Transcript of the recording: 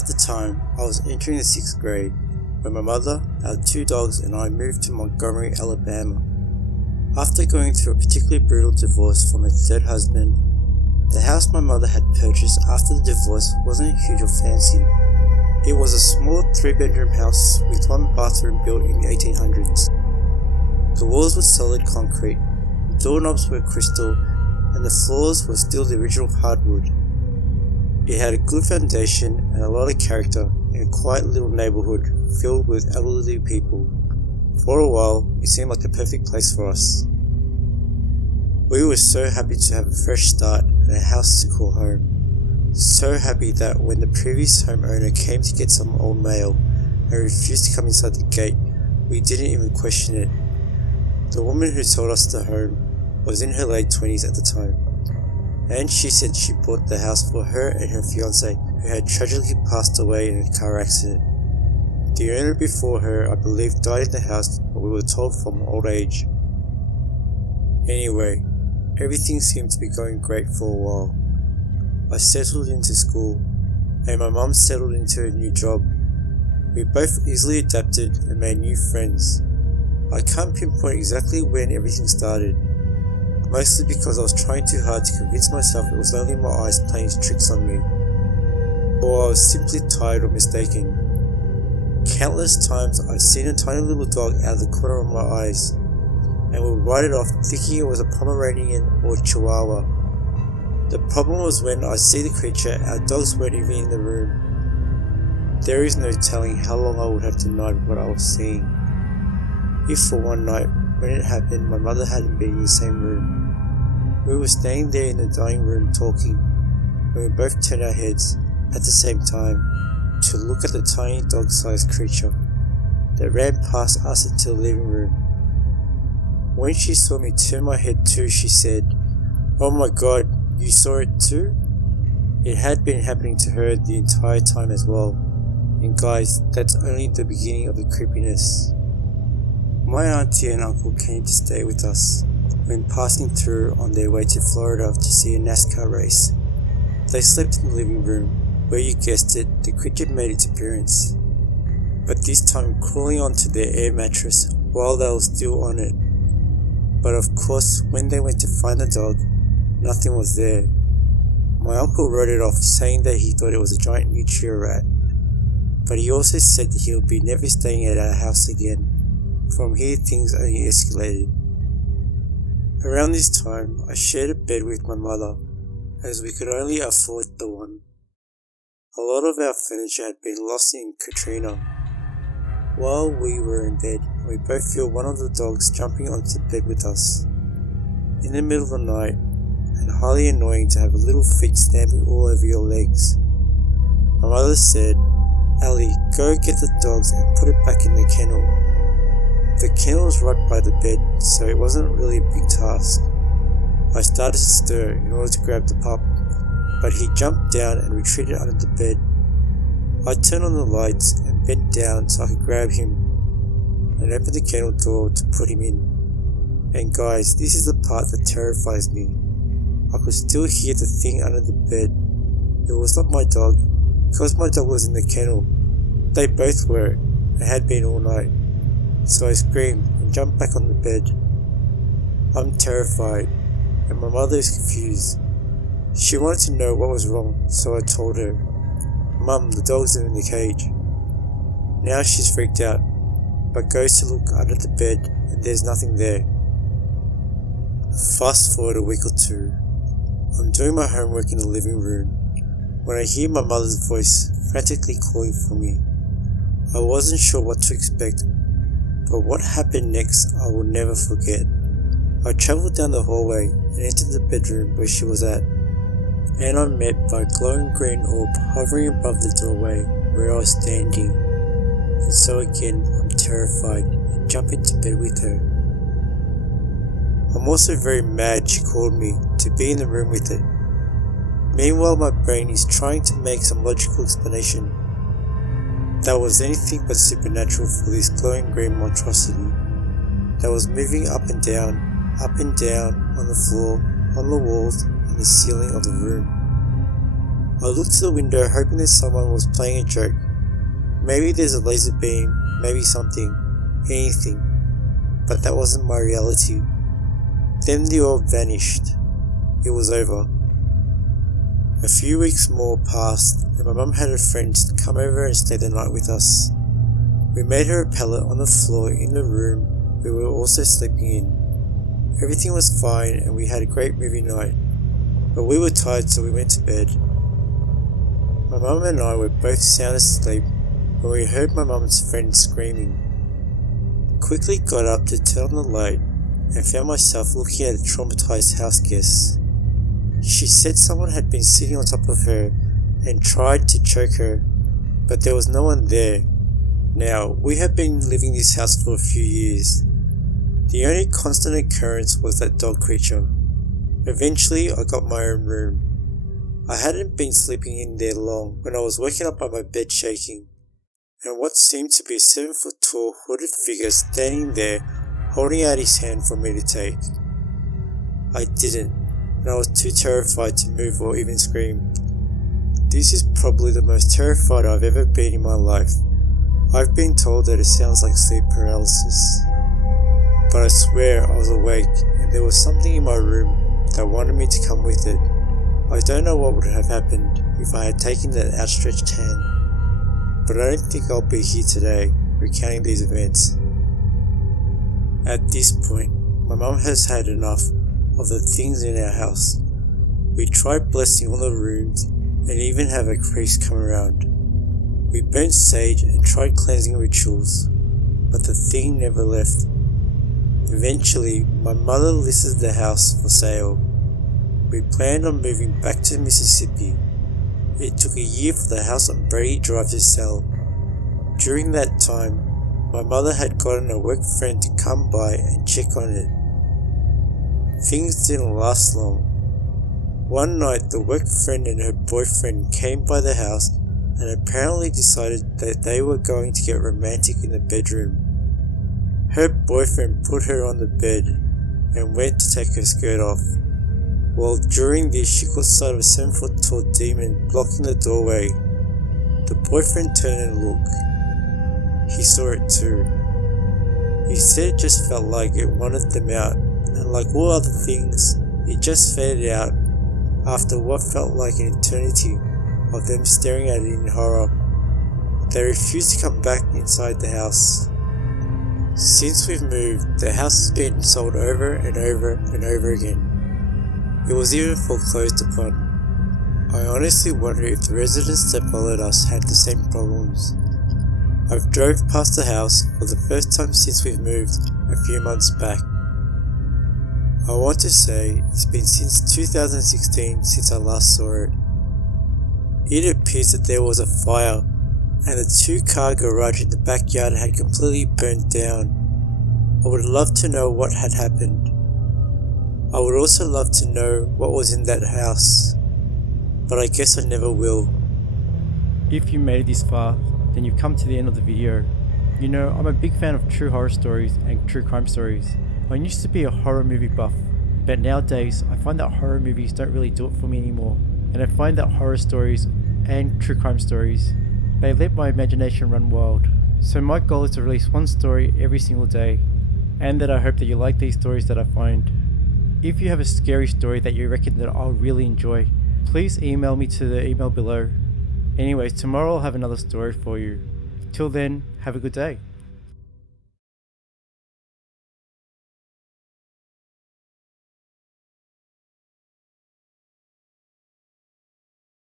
At the time, I was entering the 6th grade when my mother, our 2 dogs and I moved to Montgomery, Alabama. After going through a particularly brutal divorce from her 3rd husband, the house my mother had purchased after the divorce wasn't huge or fancy. It was a small 3-bedroom house with 1 bathroom built in the 1800s. The walls were solid concrete, the doorknobs were crystal, and the floors were still the original hardwood. It had a good foundation and a lot of character in a quiet little neighborhood filled with elderly people. For a while, it seemed like the perfect place for us. We were so happy to have a fresh start and a house to call home. So happy that when the previous homeowner came to get some old mail and refused to come inside the gate, we didn't even question it. The woman who sold us the home was in her late 20s at the time, and she said she bought the house for her and her fiancé, who had tragically passed away in a car accident. The owner before her, I believe, died in the house, but we were told from old age. Anyway, everything seemed to be going great for a while. I settled into school, and my mum settled into a new job. We both easily adapted and made new friends. I can't pinpoint exactly when everything started, mostly because I was trying too hard to convince myself it was only my eyes playing tricks on me, or I was simply tired or mistaken. Countless times I've seen a tiny little dog out of the corner of my eyes, and would write it off thinking it was a Pomeranian or Chihuahua. The problem was when I see the creature, our dogs weren't even in the room. There is no telling how long I would have denied what I was seeing. If for one night, when it happened, my mother hadn't been in the same room. We were staying there in the dining room talking, when we both turned our heads, at the same time, to look at the tiny dog-sized creature that ran past us into the living room. When she saw me turn my head too, she said, "Oh my God, you saw it too?" It had been happening to her the entire time as well, and guys, that's only the beginning of the creepiness. My auntie and uncle came to stay with us when passing through on their way to Florida to see a NASCAR race. They slept in the living room, where you guessed it, the creature made its appearance, but this time crawling onto their air mattress while they were still on it. But of course, when they went to find the dog, nothing was there. My uncle wrote it off, saying that he thought it was a giant nutria rat, but he also said that he would be never staying at our house again. From here, things only escalated. Around this time, I shared a bed with my mother, as we could only afford the one. A lot of our furniture had been lost in Katrina. While we were in bed, we both feel one of the dogs jumping onto the bed with us. In the middle of the night, and highly annoying to have little feet stamping all over your legs. My mother said, "Ali, go get the dogs and put it back in the kennel." The kennel was right by the bed, so it wasn't really a big task. I started to stir in order to grab the pup, but he jumped down and retreated under the bed. I turned on the lights and bent down so I could grab him, and opened the kennel door to put him in. And guys, this is the part that terrifies me. I could still hear the thing under the bed. It was not my dog, because my dog was in the kennel. They both were, and had been all night. So I screamed and jumped back on the bed. I'm terrified, and my mother is confused. She wanted to know what was wrong, so I told her, "Mum, the dogs are in the cage." Now she's freaked out, but goes to look under the bed and there's nothing there. Fast forward a week or two. I'm doing my homework in the living room when I hear my mother's voice frantically calling for me. I wasn't sure what to expect, but what happened next I will never forget. I travelled down the hallway and entered the bedroom where she was at, and I'm met by a glowing green orb hovering above the doorway where I was standing. And so again, I'm terrified and jump into bed with her. I'm also very mad she called me to be in the room with it. Meanwhile, my brain is trying to make some logical explanation that was anything but supernatural for this glowing green monstrosity that was moving up and down on the floor, on the walls, and the ceiling of the room. I looked to the window hoping that someone was playing a joke. Maybe there's a laser beam, maybe something, anything. But that wasn't my reality. Then the orb vanished. It was over. A few weeks more passed and my mum had a friend come over and stay the night with us. We made her a pallet on the floor in the room we were also sleeping in. Everything was fine and we had a great movie night, but we were tired so we went to bed. My mum and I were both sound asleep when we heard my mum's friend screaming. Quickly got up to turn on the light and found myself looking at a traumatized house guest. She said someone had been sitting on top of her and tried to choke her, but there was no one there. Now, we have been living in this house for a few years. The only constant occurrence was that dog creature. Eventually, I got my own room. I hadn't been sleeping in there long when I was woken up by my bed shaking, and what seemed to be a 7-foot tall hooded figure standing there holding out his hand for me to take. I didn't, and I was too terrified to move or even scream. This is probably the most terrified I've ever been in my life. I've been told that it sounds like sleep paralysis, but I swear I was awake and there was something in my room that wanted me to come with it. I don't know what would have happened if I had taken that outstretched hand, but I don't think I'll be here today recounting these events. At this point, my mum has had enough of the things in our house. We tried blessing all the rooms and even have a priest come around. We burnt sage and tried cleansing rituals, but the thing never left. Eventually, my mother listed the house for sale. We planned on moving back to Mississippi. It took a year for the house on Brady Drive to sell. During that time, my mother had gotten a work friend to come by and check on it. Things didn't last long. One night, the work friend and her boyfriend came by the house and apparently decided that they were going to get romantic in the bedroom. Her boyfriend put her on the bed and went to take her skirt off. Well, during this, she caught sight of a 7-foot tall demon blocking the doorway. The boyfriend turned and looked. He saw it too. He said it just felt like it wanted them out, and like all other things, it just faded out after what felt like an eternity of them staring at it in horror. They refused to come back inside the house. Since we've moved, the house has been sold over and over and over again. It was even foreclosed upon. I honestly wonder if the residents that followed us had the same problems. I've drove past the house for the first time since we've moved a few months back. I want to say it's been since 2016 since I last saw it. It appears that there was a fire and the 2-car garage in the backyard had completely burnt down. I would love to know what had happened. I would also love to know what was in that house, but I guess I never will. If you made it this far, then you've come to the end of the video. You know, I'm a big fan of true horror stories and true crime stories. I used to be a horror movie buff, but nowadays I find that horror movies don't really do it for me anymore, and I find that horror stories and true crime stories, they let my imagination run wild. So my goal is to release one story every single day, and that I hope that you like these stories that I find. If you have a scary story that you reckon that I'll really enjoy, please email me to the email below. Anyways, tomorrow I'll have another story for you. Till then, have a good day.